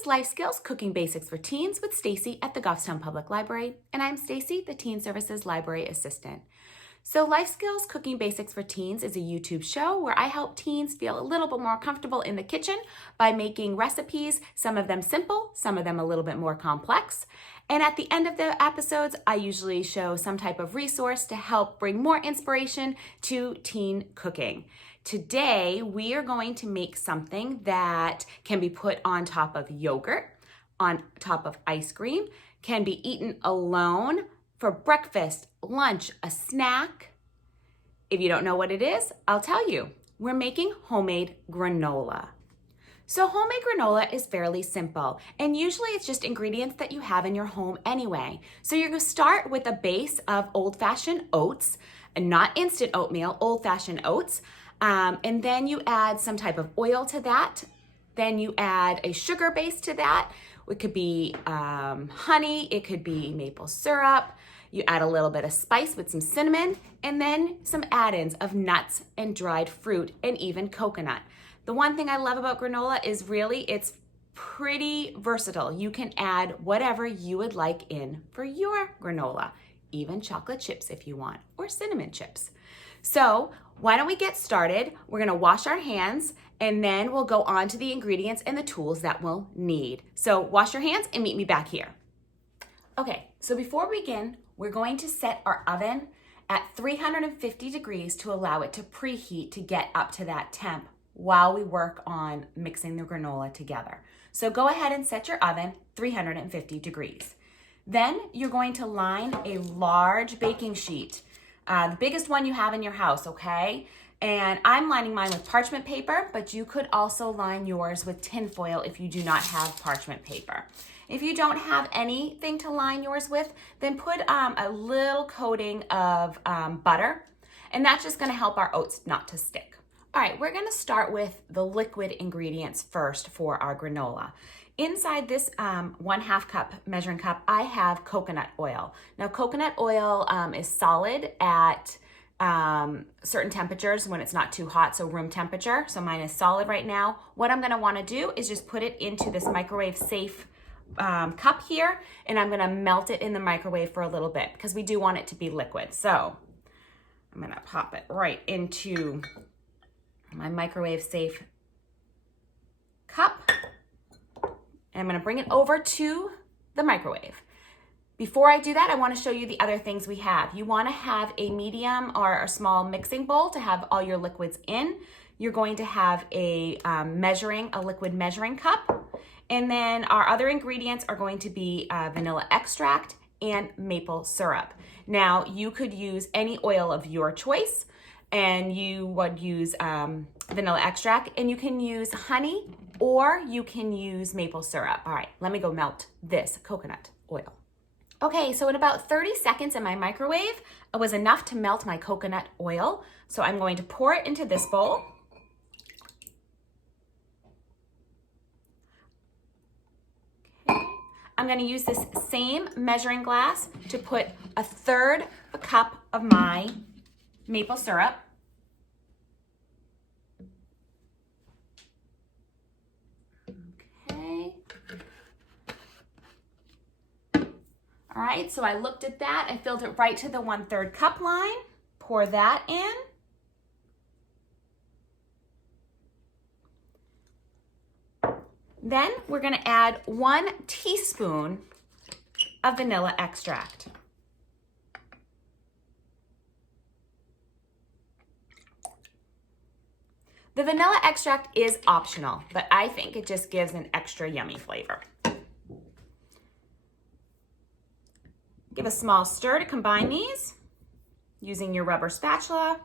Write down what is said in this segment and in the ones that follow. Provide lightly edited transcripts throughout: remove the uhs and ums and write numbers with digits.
is Life Skills Cooking Basics for Teens with Stacey at the Goffstown Public Library, and I'm Stacey, the Teen Services Library Assistant. So Life Skills Cooking Basics for Teens is a YouTube show where I help teens feel a little bit more comfortable in the kitchen by making recipes, some of them simple, some of them a little bit more complex. And at the end of the episodes, I usually show some type of resource to help bring more inspiration to teen cooking. Today, we are going to make something that can be put on top of yogurt, on top of ice cream, can be eaten alone for breakfast, lunch, a snack. If you don't know what it is, I'll tell you. We're making homemade granola. So homemade granola is fairly simple, and usually it's just ingredients that you have in your home anyway. So you're going to start with a base of old-fashioned oats, and not instant oatmeal, old-fashioned oats. And then you add some type of oil to that. Then you add a sugar base to that. It could be honey, it could be maple syrup. You add a little bit of spice with some cinnamon, and then some add-ins of nuts and dried fruit and even coconut. The one thing I love about granola is really it's pretty versatile. You can add whatever you would like in for your granola, even chocolate chips if you want, or cinnamon chips. So why don't we get started? We're gonna wash our hands and then we'll go on to the ingredients and the tools that we'll need. So wash your hands and meet me back here. Okay, so before we begin, we're going to set our oven at 350 degrees to allow it to preheat to get up to that temp while we work on mixing the granola together. So go ahead and set your oven 350 degrees. Then you're going to line a large baking sheet, the biggest one you have in your house, okay? And I'm lining mine with parchment paper, but you could also line yours with tin foil if you do not have parchment paper. If you don't have anything to line yours with, then put a little coating of butter, and that's just gonna help our oats not to stick. All right, we're gonna start with the liquid ingredients first for our granola. Inside this 1/2 cup measuring cup, I have coconut oil. Now, coconut oil is solid at certain temperatures when it's not too hot, so room temperature. So mine is solid right now. What I'm gonna wanna do is just put it into this microwave safe cup here, and I'm gonna melt it in the microwave for a little bit because we do want it to be liquid. So I'm gonna pop it right into my microwave safe cup. And I'm gonna bring it over to the microwave. Before I do that, I wanna show you the other things we have. You wanna have a medium or a small mixing bowl to have all your liquids in. You're going to have a liquid measuring cup. And then our other ingredients are going to be vanilla extract and maple syrup. Now, you could use any oil of your choice, and you would use vanilla extract, and you can use honey or you can use maple syrup. All right, let me go melt this coconut oil. Okay, so in about 30 seconds in my microwave, it was enough to melt my coconut oil. So I'm going to pour it into this bowl. Okay. I'm gonna use this same measuring glass to put 1/3 cup of my maple syrup. Okay. All right, so I looked at that. I filled it right to the 1/3 cup line. Pour that in. Then we're gonna add 1 teaspoon of vanilla extract. The vanilla extract is optional, but I think it just gives an extra yummy flavor. Give a small stir to combine these using your rubber spatula.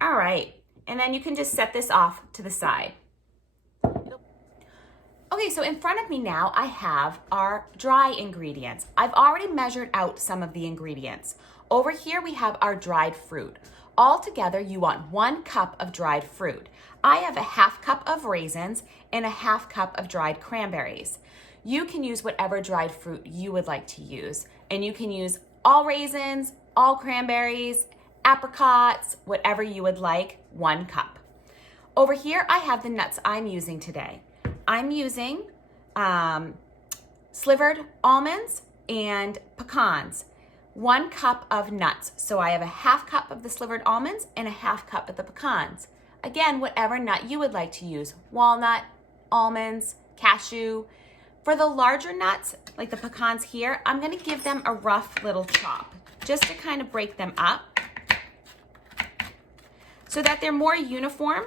All right, and then you can just set this off to the side. Okay, so in front of me now, I have our dry ingredients. I've already measured out some of the ingredients. Over here, we have our dried fruit. Altogether, you want 1 cup of dried fruit. I have a 1/2 cup of raisins and a 1/2 cup of dried cranberries. You can use whatever dried fruit you would like to use, and you can use all raisins, all cranberries, apricots, whatever you would like, 1 cup. Over here, I have the nuts I'm using today. I'm using slivered almonds and pecans. 1 cup of nuts. So I have a 1/2 cup of the slivered almonds and a 1/2 cup of the pecans. Again, whatever nut you would like to use. Walnut, almonds, cashew. For the larger nuts, like the pecans here, I'm gonna give them a rough little chop just to kind of break them up so that they're more uniform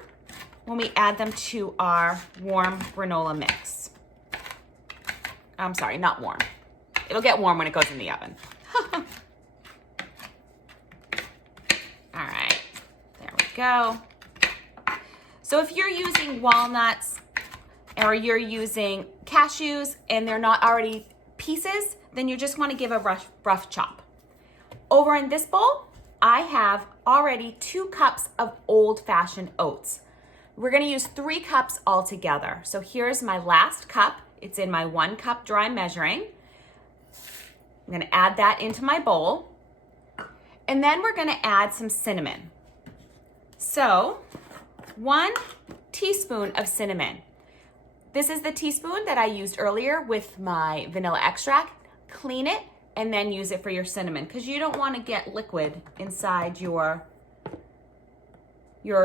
when we add them to our warm granola mix. I'm sorry, not warm. It'll get warm when it goes in the oven. All right, there we go. So if you're using walnuts or you're using cashews and they're not already pieces, then you just want to give a rough chop. Over in this bowl, I have already 2 cups of old-fashioned oats. We're going to use 3 cups altogether. So here's my last cup. It's in my 1 cup dry measuring. I'm going to add that into my bowl. And then we're going to add some cinnamon. So 1 teaspoon of cinnamon. This is the teaspoon that I used earlier with my vanilla extract. Clean it and then use it for your cinnamon because you don't want to get liquid inside your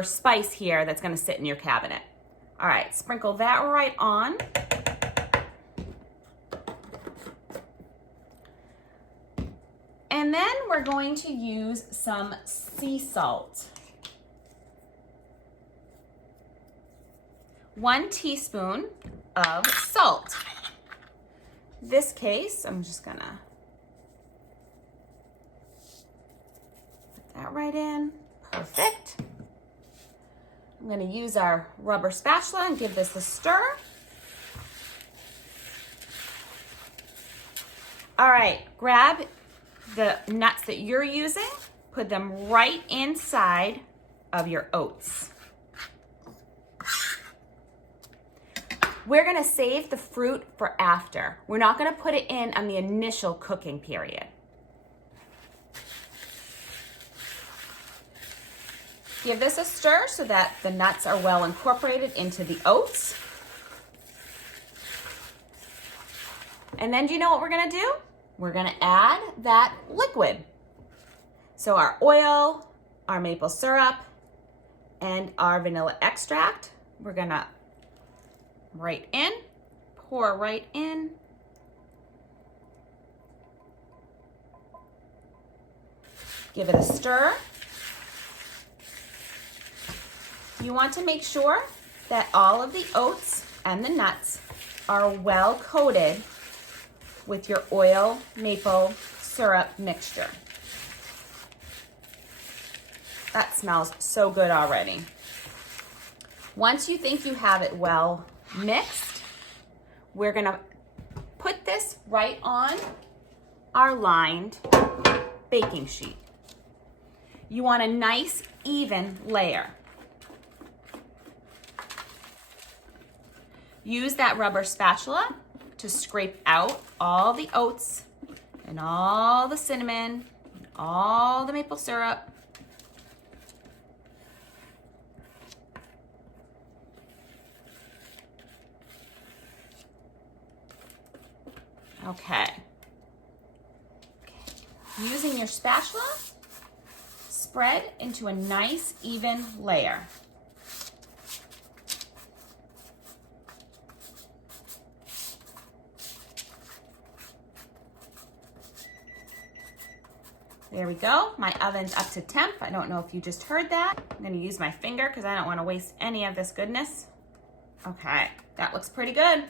spice here that's going to sit in your cabinet. All right, sprinkle that right on. And then we're going to use some sea salt. 1 teaspoon of salt. This case, I'm just gonna put that right in. Perfect. I'm gonna use our rubber spatula and give this a stir. All right, grab the nuts that you're using, put them right inside of your oats. We're gonna save the fruit for after. We're not gonna put it in on the initial cooking period. Give this a stir so that the nuts are well incorporated into the oats. And then do you know what we're gonna do? We're gonna add that liquid. So our oil, our maple syrup, and our vanilla extract, we're gonna pour right in. Give it a stir. You want to make sure that all of the oats and the nuts are well coated with your oil maple syrup mixture. That smells so good already. Once you think you have it well mixed, we're gonna put this right on our lined baking sheet. You want a nice even layer. Use that rubber spatula to scrape out all the oats and all the cinnamon, and all the maple syrup. Okay. Using your spatula, spread into a nice even layer. There we go. My oven's up to temp. I don't know if you just heard that. I'm gonna use my finger because I don't want to waste any of this goodness. Okay, that looks pretty good.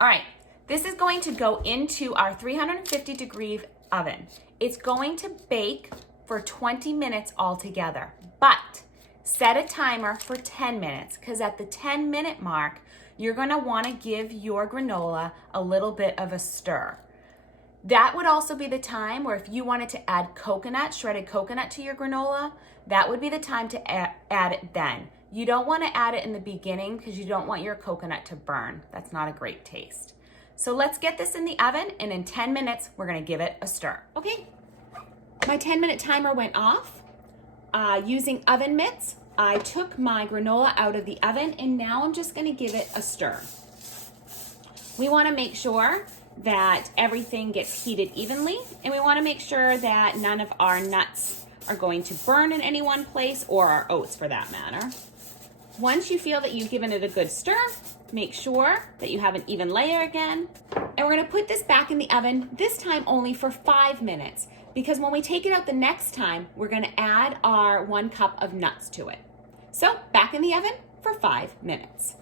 All right, this is going to go into our 350-degree oven. It's going to bake for 20 minutes altogether, but set a timer for 10 minutes because at the 10-minute mark, you're gonna wanna give your granola a little bit of a stir. That would also be the time where if you wanted to add coconut, shredded coconut to your granola, that would be the time to add it then. You don't want to add it in the beginning because you don't want your coconut to burn. That's not a great taste. So let's get this in the oven, and in 10 minutes, we're gonna give it a stir. Okay, my 10-minute timer went off. Using oven mitts, I took my granola out of the oven and now I'm just going to give it a stir. We want to make sure that everything gets heated evenly, and we want to make sure that none of our nuts are going to burn in any one place, or our oats for that matter. Once you feel that you've given it a good stir, make sure that you have an even layer again. And we're going to put this back in the oven, this time only for 5 minutes, because when we take it out the next time, we're going to add our 1 cup of nuts to it. So back in the oven for 5 minutes.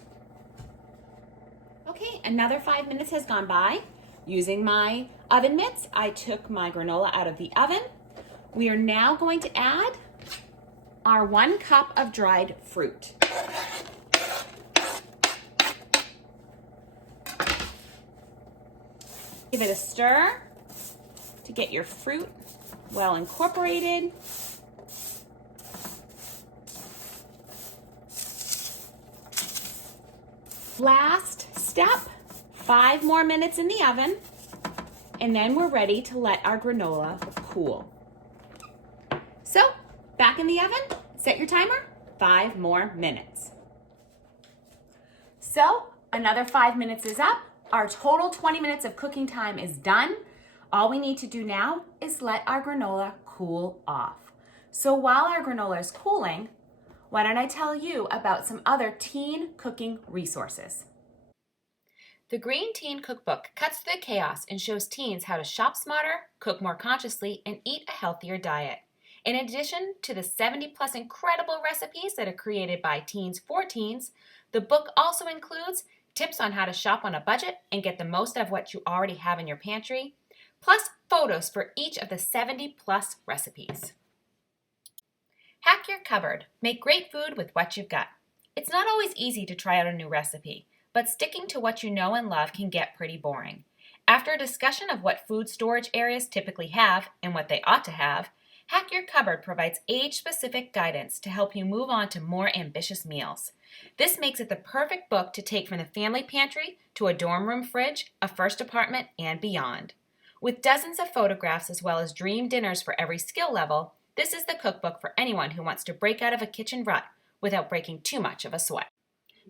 Okay, another 5 minutes has gone by. Using my oven mitts, I took my granola out of the oven. We are now going to add our 1 cup of dried fruit. Give it a stir to get your fruit well incorporated. Last step, 5 more minutes in the oven, and then we're ready to let our granola cool. So, back in the oven, set your timer, 5 more minutes. So, another 5 minutes is up. Our total 20 minutes of cooking time is done. All we need to do now is let our granola cool off. So while our granola is cooling, why don't I tell you about some other teen cooking resources? The Green Teen Cookbook cuts through the chaos and shows teens how to shop smarter, cook more consciously, and eat a healthier diet. In addition to the 70+ incredible recipes that are created by teens for teens, the book also includes tips on how to shop on a budget and get the most of what you already have in your pantry, plus photos for each of the 70+ recipes. Hack your cupboard. Make great food with what you've got. It's not always easy to try out a new recipe, but sticking to what you know and love can get pretty boring. After a discussion of what food storage areas typically have and what they ought to have, Hack Your Cupboard provides age-specific guidance to help you move on to more ambitious meals. This makes it the perfect book to take from the family pantry to a dorm room fridge, a first apartment, and beyond. With dozens of photographs as well as dream dinners for every skill level, this is the cookbook for anyone who wants to break out of a kitchen rut without breaking too much of a sweat.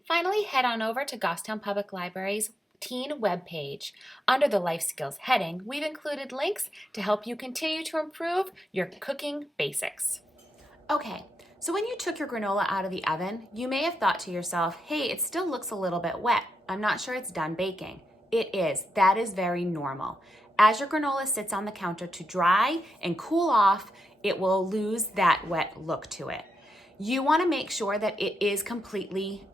Finally, head on over to Goffstown Public Library's teen webpage. Under the Life Skills heading, we've included links to help you continue to improve your cooking basics. Okay, so when you took your granola out of the oven, you may have thought to yourself, hey, it still looks a little bit wet. I'm not sure it's done baking. It is. That is very normal. As your granola sits on the counter to dry and cool off, it will lose that wet look to it. You want to make sure that it is completely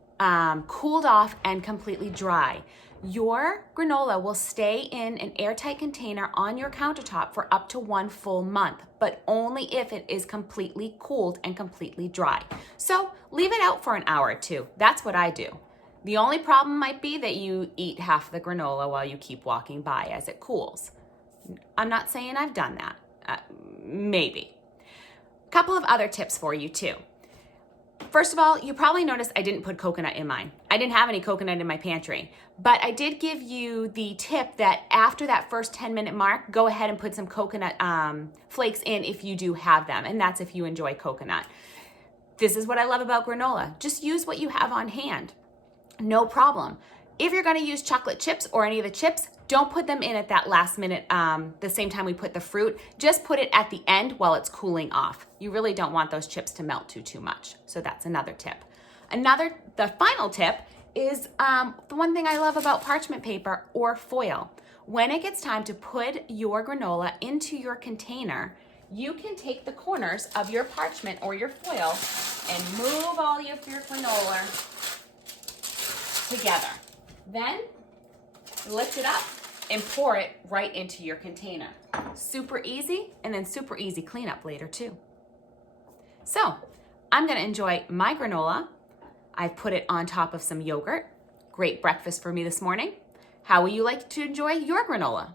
cooled off and completely dry. Your granola will stay in an airtight container on your countertop for up to 1 full month, but only if it is completely cooled and completely dry. So leave it out for an hour or 2. That's what I do. The only problem might be that you eat half the granola while you keep walking by as it cools. I'm not saying I've done that. Maybe. A couple of other tips for you too. First of all, you probably noticed I didn't put coconut in mine. I didn't have any coconut in my pantry, but I did give you the tip that after that first 10-minute mark, go ahead and put some coconut flakes in if you do have them, and that's if you enjoy coconut. This is what I love about granola. Just use what you have on hand. No problem. If you're gonna use chocolate chips or any of the chips, don't put them in at that last minute, the same time we put the fruit. Just put it at the end while it's cooling off. You really don't want those chips to melt too much. So that's another tip. The final tip is the one thing I love about parchment paper or foil. When it gets time to put your granola into your container, you can take the corners of your parchment or your foil and move all of your granola together. Then lift it up and pour it right into your container. Super easy, and then super easy cleanup later too. So I'm gonna enjoy my granola. I've put it on top of some yogurt. Great breakfast for me this morning. How will you like to enjoy your granola?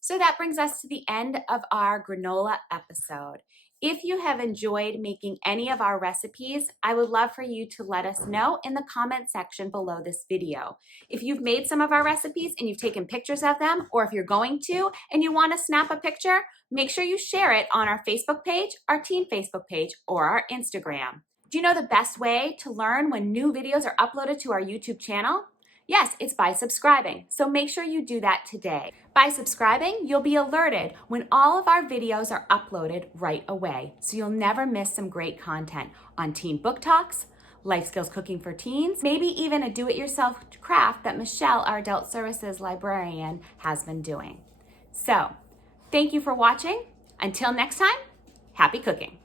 So that brings us to the end of our granola episode. If you have enjoyed making any of our recipes, I would love for you to let us know in the comment section below this video. If you've made some of our recipes and you've taken pictures of them, or if you're going to and you want to snap a picture, make sure you share it on our Facebook page, our teen Facebook page, or our Instagram. Do you know the best way to learn when new videos are uploaded to our YouTube channel? Yes, it's by subscribing, so make sure you do that today. By subscribing, you'll be alerted when all of our videos are uploaded right away, so you'll never miss some great content on teen book talks, life skills cooking for teens, maybe even a do-it-yourself craft that Michelle, our adult services librarian, has been doing. So, thank you for watching. Until next time, happy cooking.